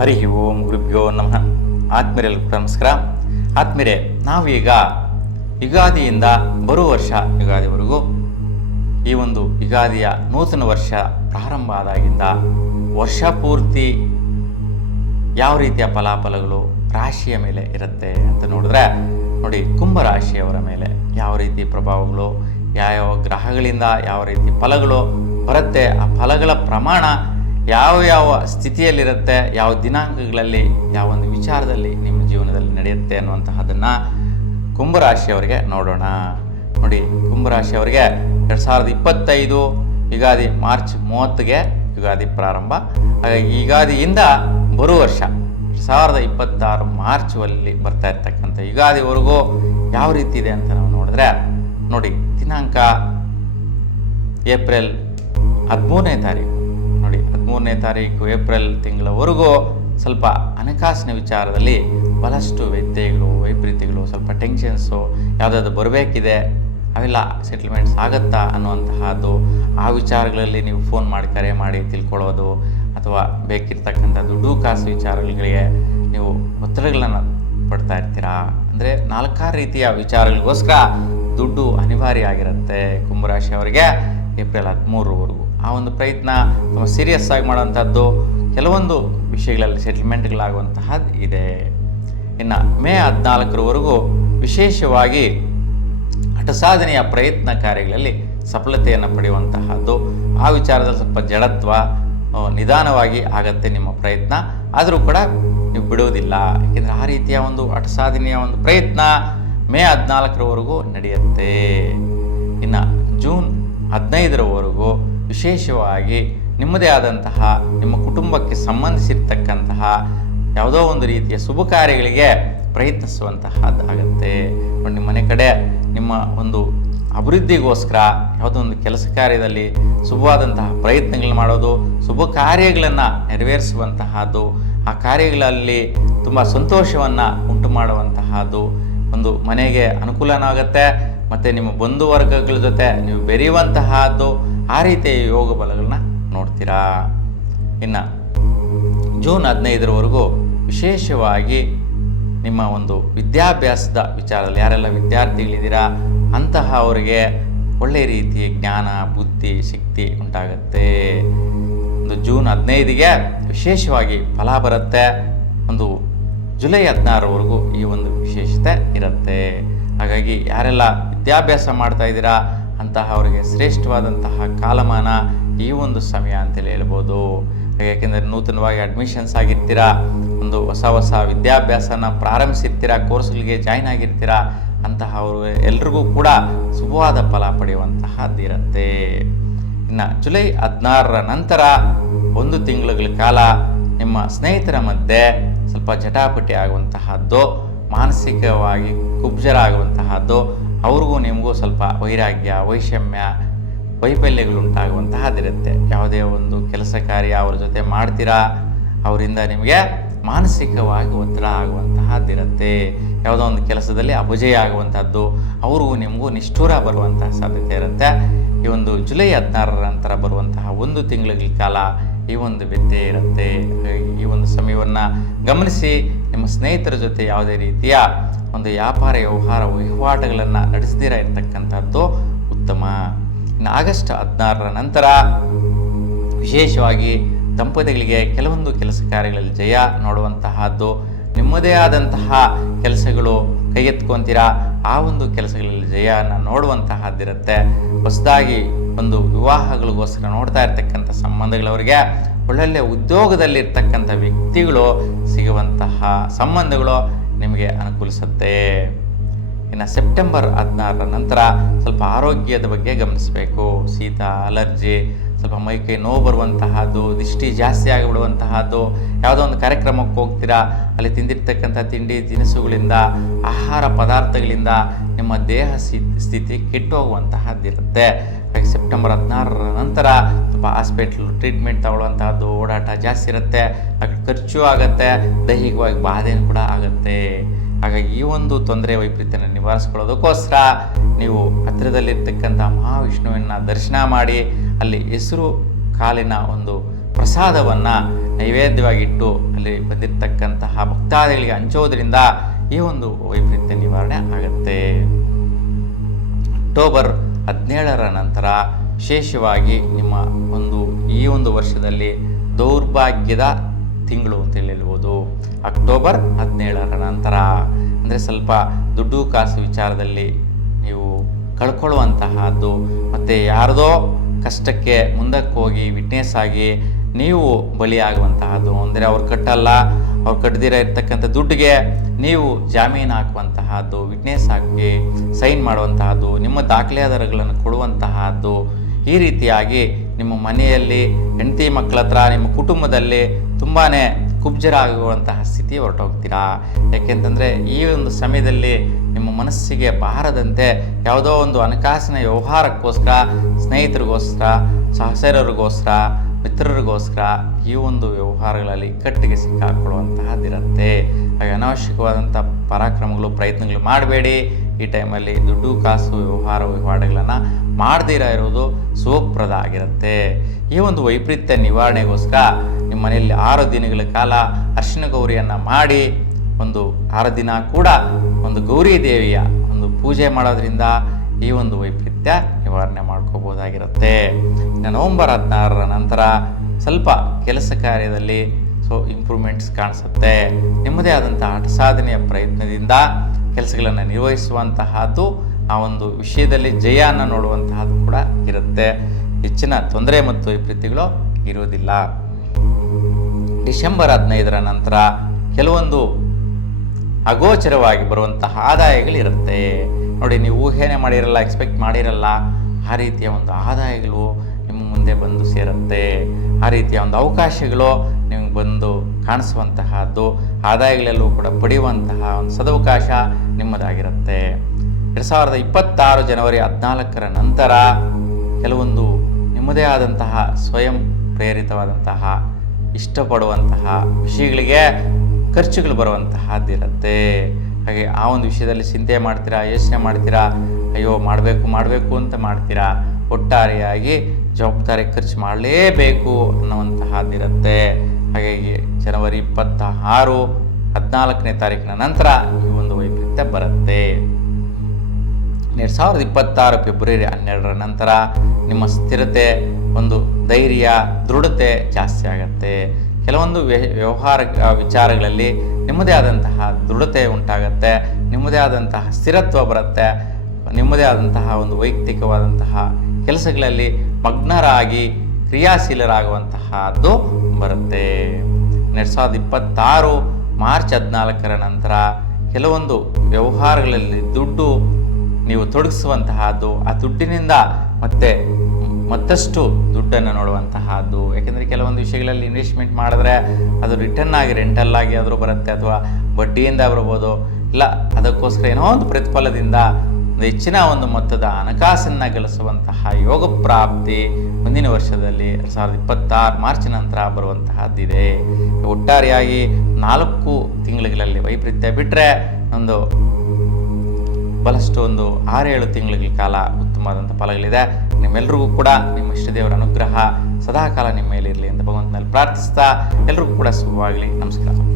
ಹರಿ ಓಂ ಗುರುಭ್ಯೋ ನಮಃ. ಆತ್ಮೀಯರೆಲ್ಲರಿಗೂ ನಮಸ್ಕಾರ. ಆತ್ಮೀಯರೇ, ನಾವೀಗ ಯುಗಾದಿಯಿಂದ ಬರುವ ವರ್ಷ ಯುಗಾದಿವರೆಗೂ ಈ ಒಂದು ಯುಗಾದಿಯ ನೂತನ ವರ್ಷ ಪ್ರಾರಂಭ ಆದಾಗಿಂದ ವರ್ಷ ಪೂರ್ತಿ ಯಾವ ರೀತಿಯ ಫಲಾಫಲಗಳು ರಾಶಿಯ ಮೇಲೆ ಇರುತ್ತೆ ಅಂತ ನೋಡಿದ್ರೆ ನೋಡಿ, ಕುಂಭ ರಾಶಿಯವರ ಮೇಲೆ ಯಾವ ರೀತಿ ಪ್ರಭಾವಗಳು, ಯಾವ ಗ್ರಹಗಳಿಂದ ಯಾವ ರೀತಿ ಫಲಗಳು ಬರುತ್ತೆ, ಆ ಫಲಗಳ ಪ್ರಮಾಣ ಯಾವ ಸ್ಥಿತಿಯಲ್ಲಿರುತ್ತೆ, ಯಾವ ದಿನಾಂಕಗಳಲ್ಲಿ, ಯಾವ ಒಂದು ವಿಚಾರದಲ್ಲಿ ನಿಮ್ಮ ಜೀವನದಲ್ಲಿ ನಡೆಯುತ್ತೆ ಅನ್ನುವಂತಹದನ್ನು ಕುಂಭರಾಶಿಯವರಿಗೆ ನೋಡೋಣ. ನೋಡಿ, ಕುಂಭರಾಶಿಯವರಿಗೆ 2025 ಯುಗಾದಿ ಮಾರ್ಚ್ 30ಗೆ ಯುಗಾದಿ ಪ್ರಾರಂಭ. ಹಾಗಾಗಿ ಯುಗಾದಿಯಿಂದ ಬರುವ ವರ್ಷ 2026 ಮಾರ್ಚ್ವಲ್ಲಿ ಬರ್ತಾ ಇರ್ತಕ್ಕಂಥ ಯುಗಾದಿವರೆಗೂ ಯಾವ ರೀತಿ ಇದೆ ಅಂತ ನಾವು ನೋಡಿದ್ರೆ ನೋಡಿ, ದಿನಾಂಕ ಏಪ್ರಿಲ್ 13ನೇ ತಾರೀಕು. ನೋಡಿ, 13ನೇ ತಾರೀಕು ಏಪ್ರಿಲ್ ತಿಂಗಳವರೆಗೂ ಸ್ವಲ್ಪ ಹಣಕಾಸಿನ ವಿಚಾರದಲ್ಲಿ ಬಹಳಷ್ಟು ವ್ಯತ್ಯಯಗಳು, ವೈಪರೀತ್ಯಗಳು, ಸ್ವಲ್ಪ ಟೆನ್ಷನ್ಸು, ಯಾವುದಾದ್ರು ಬರಬೇಕಿದೆ ಅವೆಲ್ಲ ಸೆಟಲ್ಮೆಂಟ್ಸ್ ಆಗುತ್ತಾ ಅನ್ನುವಂತಹದ್ದು, ಆ ವಿಚಾರಗಳಲ್ಲಿ ನೀವು ಫೋನ್ ಮಾಡಿ ಕರೆ ಮಾಡಿ ತಿಳ್ಕೊಳ್ಳೋದು, ಅಥವಾ ಬೇಕಿರ್ತಕ್ಕಂಥ ದುಡ್ಡು ಕಾಸು ವಿಚಾರಗಳಿಗೆ ನೀವು ಒತ್ತಡಗಳನ್ನು ಪಡ್ತಾ ಇರ್ತೀರಾ. ಅಂದರೆ 4 ರೀತಿಯ ವಿಚಾರಗಳಿಗೋಸ್ಕರ ದುಡ್ಡು ಅನಿವಾರ್ಯ ಆಗಿರುತ್ತೆ ಕುಂಭರಾಶಿಯವರಿಗೆ ಏಪ್ರಿಲ್ 13ರವರೆಗೂ. ಆ ಒಂದು ಪ್ರಯತ್ನ ತುಂಬ ಸೀರಿಯಸ್ ಆಗಿ ಮಾಡುವಂಥದ್ದು, ಕೆಲವೊಂದು ವಿಷಯಗಳಲ್ಲಿ ಸೆಟಲ್ಮೆಂಟ್ಗಳಾಗುವಂತಹದ್ದು ಇದೆ. ಇನ್ನು ಮೇ 14ರವರೆಗೂ ವಿಶೇಷವಾಗಿ ಹಠಸಾಧನೆಯ ಪ್ರಯತ್ನ ಕಾರ್ಯಗಳಲ್ಲಿ ಸಫಲತೆಯನ್ನು ಪಡೆಯುವಂತಹದ್ದು. ಆ ವಿಚಾರದಲ್ಲಿ ಸ್ವಲ್ಪ ಜಡತ್ವ, ನಿಧಾನವಾಗಿ ಆಗತ್ತೆ ನಿಮ್ಮ ಪ್ರಯತ್ನ, ಆದರೂ ಕೂಡ ನೀವು ಬಿಡುವುದಿಲ್ಲ. ಏಕೆಂದರೆ ಆ ರೀತಿಯ ಒಂದು ಹಠಸಾಧನೆಯ ಒಂದು ಪ್ರಯತ್ನ ಮೇ 14ರವರೆಗೂ ನಡೆಯುತ್ತೆ. ಇನ್ನು ಜೂನ್ 15ರವರೆಗೂ ವಿಶೇಷವಾಗಿ ನಿಮ್ಮದೇ ಆದಂತಹ ನಿಮ್ಮ ಕುಟುಂಬಕ್ಕೆ ಸಂಬಂಧಿಸಿರ್ತಕ್ಕಂತಹ ಯಾವುದೋ ಒಂದು ರೀತಿಯ ಶುಭ ಕಾರ್ಯಗಳಿಗೆ ಪ್ರಯತ್ನಿಸುವಂತಹದ್ದಾಗತ್ತೆ. ನಿಮ್ಮ ಮನೆ ಕಡೆ ನಿಮ್ಮ ಒಂದು ಅಭಿವೃದ್ಧಿಗೋಸ್ಕರ ಯಾವುದೋ ಒಂದು ಕೆಲಸ ಕಾರ್ಯದಲ್ಲಿ ಶುಭವಾದಂತಹ ಪ್ರಯತ್ನಗಳು ಮಾಡೋದು, ಶುಭ ಕಾರ್ಯಗಳನ್ನು ನೆರವೇರಿಸುವಂತಹದ್ದು, ಆ ಕಾರ್ಯಗಳಲ್ಲಿ ತುಂಬ ಸಂತೋಷವನ್ನು ಉಂಟು ಮಾಡುವಂತಹದ್ದು, ಒಂದು ಮನೆಗೆ ಅನುಕೂಲನಾಗುತ್ತೆ. ಮತ್ತು ನಿಮ್ಮ ಬಂಧು ವರ್ಗಗಳ ಜೊತೆ ನೀವು ಬೆರೆಯುವಂತಹದ್ದು, ಆ ರೀತಿಯ ಯೋಗ ಬಲಗಳನ್ನ ನೋಡ್ತೀರಾ. ಇನ್ನು ಜೂನ್ 15ರವರೆಗೂ ವಿಶೇಷವಾಗಿ ನಿಮ್ಮ ಒಂದು ವಿದ್ಯಾಭ್ಯಾಸದ ವಿಚಾರದಲ್ಲಿ ಯಾರೆಲ್ಲ ವಿದ್ಯಾರ್ಥಿಗಳಿದ್ದೀರಾ ಅಂತಹ ಅವರಿಗೆ ಒಳ್ಳೆಯ ರೀತಿಯ ಜ್ಞಾನ, ಬುದ್ಧಿ, ಶಕ್ತಿ ಉಂಟಾಗುತ್ತೆ. ಒಂದು ಜೂನ್ 15ಗೆ ವಿಶೇಷವಾಗಿ ಫಲ ಬರುತ್ತೆ. ಒಂದು ಜುಲೈ 16ರವರೆಗೂ ಈ ಒಂದು ವಿಶೇಷತೆ ಇರುತ್ತೆ. ಹಾಗಾಗಿ ಯಾರೆಲ್ಲ ವಿದ್ಯಾಭ್ಯಾಸ ಮಾಡ್ತಾ ಇದ್ದೀರಾ ಅಂತಹ ಅವರಿಗೆ ಶ್ರೇಷ್ಠವಾದಂತಹ ಕಾಲಮಾನ ಈ ಒಂದು ಸಮಯ ಅಂತೇಳಿ ಹೇಳ್ಬೋದು. ಯಾಕೆಂದರೆ ನೂತನವಾಗಿ ಅಡ್ಮಿಷನ್ಸ್ ಆಗಿರ್ತೀರಾ, ಒಂದು ಹೊಸ ವಿದ್ಯಾಭ್ಯಾಸನ ಪ್ರಾರಂಭಿಸಿರ್ತೀರಾ, ಕೋರ್ಸ್ಗಳಿಗೆ ಜಾಯ್ನ್ ಆಗಿರ್ತೀರಾ, ಅಂತಹ ಅವರು ಎಲ್ರಿಗೂ ಕೂಡ ಶುಭವಾದ ಫಲ ಪಡೆಯುವಂತಹದ್ದಿರುತ್ತೆ. ಇನ್ನು ಜುಲೈ 16ರ ನಂತರ 1 ತಿಂಗಳ ಕಾಲ ನಿಮ್ಮ ಸ್ನೇಹಿತರ ಮಧ್ಯೆ ಸ್ವಲ್ಪ ಜಟಾಪಟಿ ಆಗುವಂತಹದ್ದು, ಮಾನಸಿಕವಾಗಿ ಕುಬ್ಜರ ಆಗುವಂತಹದ್ದು, ಅವ್ರಿಗೂ ನಿಮಗೂ ಸ್ವಲ್ಪ ವೈರಾಗ್ಯ, ವೈಷಮ್ಯ, ವೈಫಲ್ಯಗಳುಂಟಾಗುವಂತಹದ್ದಿರುತ್ತೆ. ಯಾವುದೇ ಒಂದು ಕೆಲಸ ಕಾರ್ಯ ಅವ್ರ ಜೊತೆ ಮಾಡ್ತೀರಾ, ಅವರಿಂದ ನಿಮಗೆ ಮಾನಸಿಕವಾಗಿ ಒತ್ತಡ ಆಗುವಂತಹದ್ದಿರುತ್ತೆ. ಯಾವುದೋ ಒಂದು ಕೆಲಸದಲ್ಲಿ ಅಪಜಯ ಆಗುವಂಥದ್ದು, ಅವ್ರಿಗೂ ನಿಮಗೂ ನಿಷ್ಠೂರ ಬರುವಂತಹ ಸಾಧ್ಯತೆ ಇರುತ್ತೆ. ಈ ಒಂದು ಜುಲೈ 16ರ ನಂತರ ಬರುವಂತಹ 1 ತಿಂಗಳ ಕಾಲ ಈ ಒಂದು ವ್ಯತ್ಯಯ ಇರುತ್ತೆ. ಈ ಒಂದು ಸಮಯವನ್ನು ಗಮನಿಸಿ ನಿಮ್ಮ ಸ್ನೇಹಿತರ ಜೊತೆ ಯಾವುದೇ ರೀತಿಯ ಒಂದು ವ್ಯಾಪಾರ ವ್ಯವಹಾರ ವಹಿವಾಟುಗಳನ್ನು ನಡೆಸದಿರ ಇರತಕ್ಕಂಥದ್ದು ಉತ್ತಮ. ಇನ್ನು ಆಗಸ್ಟ್ 16ರ ನಂತರ ವಿಶೇಷವಾಗಿ ದಂಪತಿಗಳಿಗೆ ಕೆಲವೊಂದು ಕೆಲಸ ಕಾರ್ಯಗಳಲ್ಲಿ ಜಯ ನೋಡುವಂತಹದ್ದು, ನಿಮ್ಮದೇ ಆದಂತಹ ಕೆಲಸಗಳು ಕೈಗೆತ್ಕೊತೀರಾ, ಆ ಒಂದು ಕೆಲಸಗಳಲ್ಲಿ ಜಯನ ನೋಡುವಂತಹದ್ದಿರುತ್ತೆ. ಹೊಸದಾಗಿ ಒಂದು ವಿವಾಹಗಳಿಗೋಸ್ಕರ ನೋಡ್ತಾ ಇರ್ತಕ್ಕಂಥ ಸಂಬಂಧಗಳವರಿಗೆ ಒಳ್ಳೊಳ್ಳೆ ಉದ್ಯೋಗದಲ್ಲಿರ್ತಕ್ಕಂಥ ವ್ಯಕ್ತಿಗಳು ಸಿಗುವಂತಹ ಸಂಬಂಧಗಳು ನಿಮಗೆ ಅನುಕೂಲಿಸುತ್ತೆ. ಇನ್ನು ಸೆಪ್ಟೆಂಬರ್ 16ರ ನಂತರ ಸ್ವಲ್ಪ ಆರೋಗ್ಯದ ಬಗ್ಗೆ ಗಮನಿಸಬೇಕು. ಶೀತ, ಅಲರ್ಜಿ, ಸ್ವಲ್ಪ ಮೈಕೈ ನೋವು ಬರುವಂತಹದ್ದು, ದಿಷ್ಟಿ ಜಾಸ್ತಿ ಆಗಿಬಿಡುವಂತಹದ್ದು, ಯಾವುದೋ ಒಂದು ಕಾರ್ಯಕ್ರಮಕ್ಕೆ ಹೋಗ್ತೀರಾ, ಅಲ್ಲಿ ತಿಂದಿರ್ತಕ್ಕಂಥ ತಿಂಡಿ ತಿನಿಸುಗಳಿಂದ, ಆಹಾರ ಪದಾರ್ಥಗಳಿಂದ ನಿಮ್ಮ ದೇಹ ಸ್ಥಿತಿ ಕೆಟ್ಟೋಗುವಂತಹದ್ದಿರುತ್ತೆ. ಹಾಗೆ ಸೆಪ್ಟೆಂಬರ್ 16ರ ನಂತರ ಸ್ವಲ್ಪ ಹಾಸ್ಪಿಟ್ಲ್ ಟ್ರೀಟ್ಮೆಂಟ್ ತಗೊಳ್ಳುವಂತಹದ್ದು, ಓಡಾಟ ಜಾಸ್ತಿ ಇರುತ್ತೆ, ಖರ್ಚು ಆಗುತ್ತೆ, ದೈಹಿಕವಾಗಿ ಬಾಧೆನೂ ಕೂಡ ಆಗುತ್ತೆ. ಹಾಗಾಗಿ ಈ ಒಂದು ತೊಂದರೆ ವೈಪರೀತ್ಯನ ನಿವಾರಿಸ್ಕೊಳ್ಳೋದಕ್ಕೋಸ್ಕರ ನೀವು ಹತ್ತಿರದಲ್ಲಿರ್ತಕ್ಕಂಥ ಮಹಾವಿಷ್ಣುವಿನ ದರ್ಶನ ಮಾಡಿ ಅಲ್ಲಿ ಹೆಸರು ಕಾಲಿನ ಒಂದು ಪ್ರಸಾದವನ್ನು ನೈವೇದ್ಯವಾಗಿಟ್ಟು ಅಲ್ಲಿ ಬಂದಿರತಕ್ಕಂತಹ ಭಕ್ತಾದಿಗಳಿಗೆ ಹಂಚೋದ್ರಿಂದ ಈ ಒಂದು ವೈಪರೀತ್ಯ ನಿವಾರಣೆ ಆಗುತ್ತೆ. ಅಕ್ಟೋಬರ್ 17ರ ನಂತರ ವಿಶೇಷವಾಗಿ ನಿಮ್ಮ ಈ ಒಂದು ವರ್ಷದಲ್ಲಿ ದೌರ್ಭಾಗ್ಯದ ತಿಂಗಳು ಅಂತ ಹೇಳ್ಬೋದು. ಅಕ್ಟೋಬರ್ 17ರ ನಂತರ ಅಂದರೆ ಸ್ವಲ್ಪ ದುಡ್ಡು ಕಾಸು ವಿಚಾರದಲ್ಲಿ ನೀವು ಕಳ್ಕೊಳ್ಳುವಂತಹದ್ದು, ಮತ್ತು ಯಾರದೋ ಕಷ್ಟಕ್ಕೆ ಮುಂದಕ್ಕೆ ಹೋಗಿ ವಿಟ್ನೆಸ್ ಆಗಿ ನೀವು ಬಲಿಯಾಗುವಂತಹದ್ದು, ಅಂದರೆ ಅವ್ರು ಕಟ್ಟಲ್ಲ, ಅವ್ರು ಕಟ್ಟದಿರ ಇರ್ತಕ್ಕಂಥ ದುಡ್ಡಿಗೆ ನೀವು ಜಾಮೀನು ಹಾಕುವಂತಹದ್ದು, ವಿಟ್ನೆಸ್ ಹಾಕಿ ಸೈನ್ ಮಾಡುವಂತಹದ್ದು, ನಿಮ್ಮ ದಾಖಲೆ ಆಧಾರಗಳನ್ನು ಕೊಡುವಂತಹದ್ದು, ಈ ರೀತಿಯಾಗಿ ನಿಮ್ಮ ಮನೆಯಲ್ಲಿ ಹೆಂಡತಿ ಮಕ್ಕಳ ಹತ್ರ ನಿಮ್ಮ ಕುಟುಂಬದಲ್ಲಿ ತುಂಬಾ ಕುಬ್ಜರ ಆಗುವಂತಹ ಸ್ಥಿತಿ ಹೊರಟೋಗ್ತೀರಾ. ಯಾಕೆಂತಂದರೆ ಈ ಒಂದು ಸಮಯದಲ್ಲಿ ನಿಮ್ಮ ಮನಸ್ಸಿಗೆ ಬಾರದಂತೆ ಯಾವುದೋ ಒಂದು ಹಣಕಾಸಿನ ವ್ಯವಹಾರಕ್ಕೋಸ್ಕರ, ಸ್ನೇಹಿತರಿಗೋಸ್ಕರ, ಸಹಚರರಿಗೋಸ್ಕರ, ಮಿತ್ರರಿಗೋಸ್ಕರ ಈ ಒಂದು ವ್ಯವಹಾರಗಳಲ್ಲಿ ಇಕ್ಕಟ್ಟಿಗೆ ಸಿಕ್ಕಾಕೊಳ್ಳುವಂತಹದ್ದಿರುತ್ತೆ. ಹಾಗೆ ಅನಾವಶ್ಯಕವಾದಂಥ ಪರಾಕ್ರಮಗಳು, ಪ್ರಯತ್ನಗಳು ಮಾಡಬೇಡಿ. ಈ ಟೈಮಲ್ಲಿ ದುಡ್ಡು ಕಾಸು ವಹಿವಾಟುಗಳನ್ನು ಮಾಡದಿರ ಇರೋದು ಶುಭಪ್ರದ ಆಗಿರುತ್ತೆ. ಈ ಒಂದು ವೈಪರೀತ್ಯ ನಿವಾರಣೆಗೋಸ್ಕರ ನಿಮ್ಮ ಮನೆಯಲ್ಲಿ 6 ದಿನಗಳ ಕಾಲ ಅರ್ಶಿನ ಗೌರಿಯನ್ನು ಮಾಡಿ, ಒಂದು 6 ದಿನ ಕೂಡ ಒಂದು ಗೌರಿ ದೇವಿಯ ಒಂದು ಪೂಜೆ ಮಾಡೋದ್ರಿಂದ ಈ ಒಂದು ವೈಪರೀತ್ಯ ನಿವಾರಣೆ ಮಾಡ್ಕೋಬೋದಾಗಿರುತ್ತೆ. ಇನ್ನು ನವೆಂಬರ್ 16ರ ನಂತರ ಸ್ವಲ್ಪ ಕೆಲಸ ಕಾರ್ಯದಲ್ಲಿ ಇಂಪ್ರೂವ್ಮೆಂಟ್ಸ್ ಕಾಣಿಸುತ್ತೆ. ನಿಮ್ಮದೇ ಆದಂತಹ ಹಠ ಸಾಧನೆಯ ಪ್ರಯತ್ನದಿಂದ ಕೆಲಸಗಳನ್ನು ನಿರ್ವಹಿಸುವಂತಹದ್ದು, ಆ ಒಂದು ವಿಷಯದಲ್ಲಿ ಜಯವನ್ನು ನೋಡುವಂತಹದ್ದು ಕೂಡ ಇರುತ್ತೆ. ಹೆಚ್ಚಿನ ತೊಂದರೆ ಮತ್ತು ವೈಪರೀತ್ಯಗಳು ಇರುವುದಿಲ್ಲ. ಡಿಸೆಂಬರ್ 15ರ ನಂತರ ಕೆಲವೊಂದು ಅಗೋಚರವಾಗಿ ಬರುವಂತಹ ಆದಾಯಗಳಿರುತ್ತೆ. ನೋಡಿ, ನೀವು ಊಹೆನೇ ಮಾಡಿರಲ್ಲ, ಎಕ್ಸ್ಪೆಕ್ಟ್ ಮಾಡಿರಲ್ಲ, ಆ ರೀತಿಯ ಒಂದು ಆದಾಯಗಳು ನಿಮ್ಮ ಮುಂದೆ ಬಂದು ಸೇರುತ್ತೆ. ಆ ರೀತಿಯ ಒಂದು ಅವಕಾಶಗಳು ನಿಮಗೆ ಬಂದು ಕಾಣಿಸುವಂತಹದ್ದು, ಆದಾಯಗಳೆಲ್ಲೂ ಕೂಡ ಪಡೆಯುವಂತಹ ಒಂದು ಸದವಕಾಶ ನಿಮ್ಮದಾಗಿರುತ್ತೆ. 2026 ಜನವರಿ 14ರ ನಂತರ ಕೆಲವೊಂದು ನಿಮ್ಮದೇ ಆದಂತಹ ಸ್ವಯಂ ಪ್ರೇರಿತವಾದಂತಹ ಇಷ್ಟಪಡುವಂತಹ ವಿಷಯಗಳಿಗೆ ಖರ್ಚುಗಳು ಬರುವಂತಹದ್ದಿರುತ್ತೆ. ಹಾಗೆ ಆ ಒಂದು ವಿಷಯದಲ್ಲಿ ಚಿಂತೆ ಮಾಡ್ತೀರಾ, ಯೋಚನೆ ಮಾಡ್ತೀರಾ, ಅಯ್ಯೋ ಮಾಡಬೇಕು ಅಂತ ಮಾಡ್ತೀರಾ. ಒಟ್ಟಾರೆಯಾಗಿ ಜವಾಬ್ದಾರಿ ಖರ್ಚು ಮಾಡಲೇಬೇಕು ಅನ್ನುವಂತಹದ್ದಿರುತ್ತೆ. ಹಾಗಾಗಿ ಜನವರಿ 26, 14ನೇ ತಾರೀಕಿನ ನಂತರ ಈ ಒಂದು ವೈಪರೀತ್ಯ ಬರುತ್ತೆ. 2026 ಫೆಬ್ರವರಿ 12ರ ನಂತರ ನಿಮ್ಮ ಸ್ಥಿರತೆ, ಒಂದು ಧೈರ್ಯ, ದೃಢತೆ ಜಾಸ್ತಿ ಆಗುತ್ತೆ. ಕೆಲವೊಂದು ವ್ಯವಹಾರ ವಿಚಾರಗಳಲ್ಲಿ ನಿಮ್ಮದೇ ಆದಂತಹ ದೃಢತೆ ಉಂಟಾಗತ್ತೆ, ನಿಮ್ಮದೇ ಆದಂತಹ ಸ್ಥಿರತ್ವ ಬರುತ್ತೆ, ನಿಮ್ಮದೇ ಆದಂತಹ ಒಂದು ವೈಯಕ್ತಿಕವಾದಂತಹ ಕೆಲಸಗಳಲ್ಲಿ ಮಗ್ನರಾಗಿ ಕ್ರಿಯಾಶೀಲರಾಗುವಂತಹದ್ದು ಬರುತ್ತೆ. 2026 ಮಾರ್ಚ್ 14ರ ನಂತರ ಕೆಲವೊಂದು ವ್ಯವಹಾರಗಳಲ್ಲಿ ದುಡ್ಡು ನೀವು ತೊಡಗಿಸುವಂತಹದ್ದು, ಆ ದುಡ್ಡಿನಿಂದ ಮತ್ತಷ್ಟು ದುಡ್ಡನ್ನು ನೋಡುವಂತಹದ್ದು. ಯಾಕೆಂದರೆ ಕೆಲವೊಂದು ವಿಷಯಗಳಲ್ಲಿ ಇನ್ವೆಸ್ಟ್ಮೆಂಟ್ ಮಾಡಿದ್ರೆ ಅದು ರಿಟರ್ನ್ ಆಗಿ ರೆಂಟಲ್ ಆಗಿ ಆದರೂ ಬರುತ್ತೆ, ಅಥವಾ ಬಡ್ಡಿಯಿಂದ ಬರ್ಬೋದು, ಇಲ್ಲ ಅದಕ್ಕೋಸ್ಕರ ಏನೋ ಒಂದು ಪ್ರತಿಫಲದಿಂದ ಹೆಚ್ಚಿನ ಒಂದು ಮೊತ್ತದ ಹಣಕಾಸನ್ನು ಗಳಿಸುವಂತಹ ಯೋಗ ಪ್ರಾಪ್ತಿ ಮುಂದಿನ ವರ್ಷದಲ್ಲಿ 2026 ಮಾರ್ಚ್ ನಂತರ ಬರುವಂತಹದ್ದಿದೆ. ಒಟ್ಟಾರೆಯಾಗಿ 4 ತಿಂಗಳುಗಳಲ್ಲಿ ವೈಪರೀತ್ಯ ಬಿಟ್ಟರೆ ಬಹಳಷ್ಟು ಒಂದು 6-7 ತಿಂಗಳ ಕಾಲ ಉತ್ತಮವಾದಂಥ ಫಲಗಳಿದೆ. ನಿಮ್ಮೆಲ್ಲರಿಗೂ ಕೂಡ ನಿಮ್ಮ ಇಷ್ಟದೇವರ ಅನುಗ್ರಹ ಸದಾಕಾಲ ನಿಮ್ಮ ಮೇಲೆ ಇರಲಿ ಅಂತ ಭಗವಂತನಲ್ಲಿ ಪ್ರಾರ್ಥಿಸ್ತಾ ಎಲ್ರಿಗೂ ಕೂಡ ಶುಭವಾಗಲಿ. ನಮಸ್ಕಾರ.